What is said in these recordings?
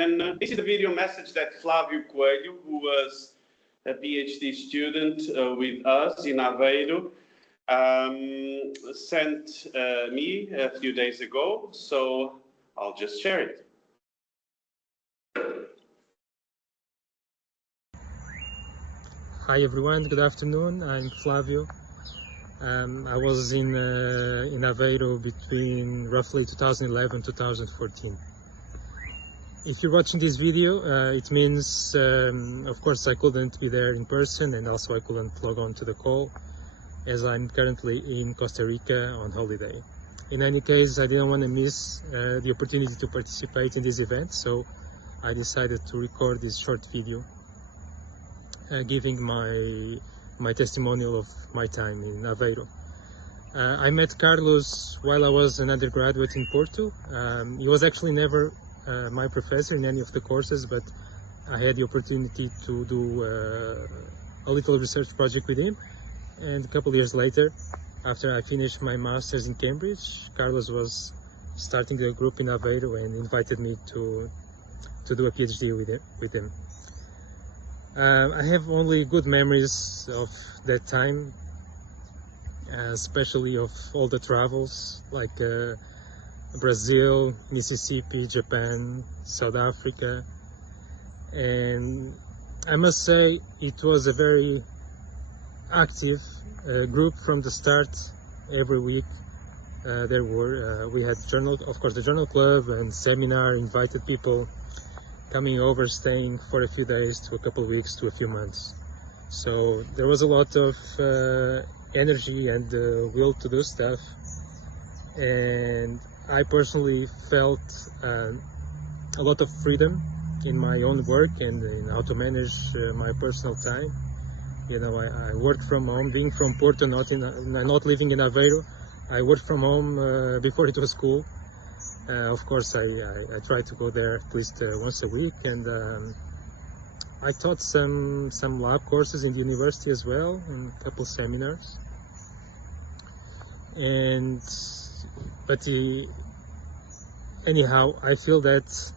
And this is the video message that Flávio Coelho, who was a PhD student with us in Aveiro, sent me a few days ago, so I'll just share it. Hi everyone, good afternoon. I'm Flávio. I was in Aveiro between roughly 2011 and 2014. If you're watching this video, it means, of course, I couldn't be there in person, and also I couldn't log on to the call, as I'm currently in Costa Rica on holiday. In any case, I didn't want to miss the opportunity to participate in this event, so I decided to record this short video giving my testimonial of my time in Aveiro. I met Carlos while I was an undergraduate in Porto. He was actually never my professor in any of the courses, but I had the opportunity to do a little research project with him. And a couple of years later, after I finished my master's in Cambridge, Carlos was starting a group in Aveiro and invited me to do a PhD with him. I have only good memories of that time, especially of all the travels, like Brazil, Mississippi, Japan, South Africa, and I must say it was a very active group from the start. Every week we had the journal club and seminar, invited people coming over, staying for a few days to a couple of weeks to a few months. So there was a lot of energy and will to do stuff, and I personally felt a lot of freedom in my own work and in how to manage my personal time. You know, I worked from home, being from Porto, not living in Aveiro. I worked from home before it was cool. Of course, I try to go there at least once a week, and I taught some lab courses in the university as well, and a couple seminars. But anyhow, I feel that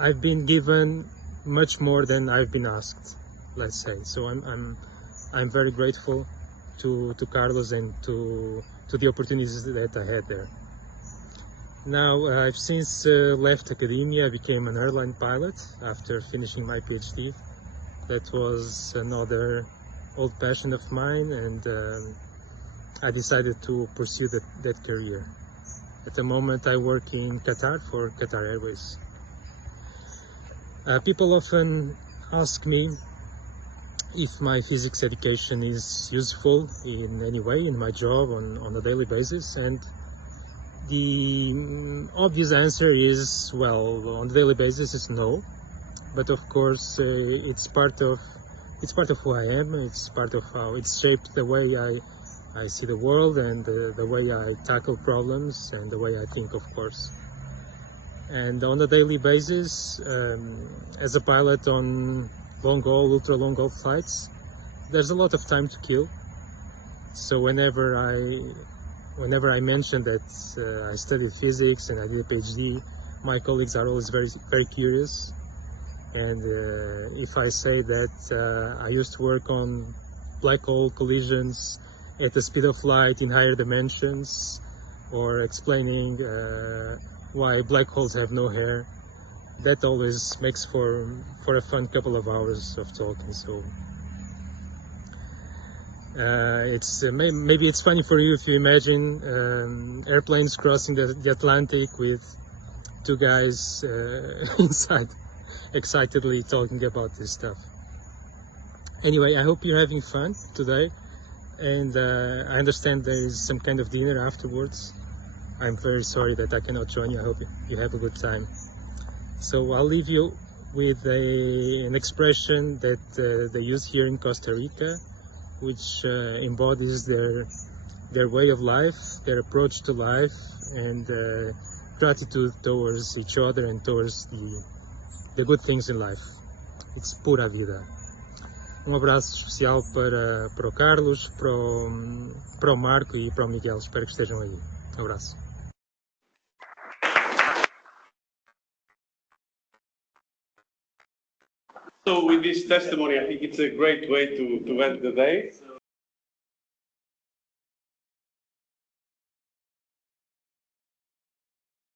I've been given much more than I've been asked, let's say. So I'm very grateful to Carlos and to the opportunities that I had there. Now, I've since left academia. I became an airline pilot after finishing my PhD. That was another old passion of mine, and I decided to pursue that career. At the moment, I work in Qatar for Qatar Airways. People often ask me if my physics education is useful in any way in my job on a daily basis, and the obvious answer is, well, on a daily basis is no. But of course, it's part of who I am. It's part of how it's shaped the way I see the world, and the way I tackle problems, and the way I think, of course. And on a daily basis, as a pilot on long-haul, ultra-long-haul flights, there's a lot of time to kill. So whenever I mention that I studied physics and I did a PhD, my colleagues are always very, very curious. And if I say that I used to work on black hole collisions at the speed of light in higher dimensions, or explaining why black holes have no hair, that always makes for a fun couple of hours of talking. So maybe it's funny for you if you imagine airplanes crossing the Atlantic with two guys inside excitedly talking about this stuff. Anyway, I hope you're having fun today, and I understand there is some kind of dinner afterwards. I'm very sorry that I cannot join you. I hope you have a good time. So I'll leave you with an expression that they use here in Costa Rica, which embodies their way of life, their approach to life, and gratitude towards each other and towards the good things in life. It's pura vida. Abraço especial para o Carlos, para o Marco e para o Miguel. Espero que estejam aí. Abraço. So with this testimony, I think it's a great way to end the day.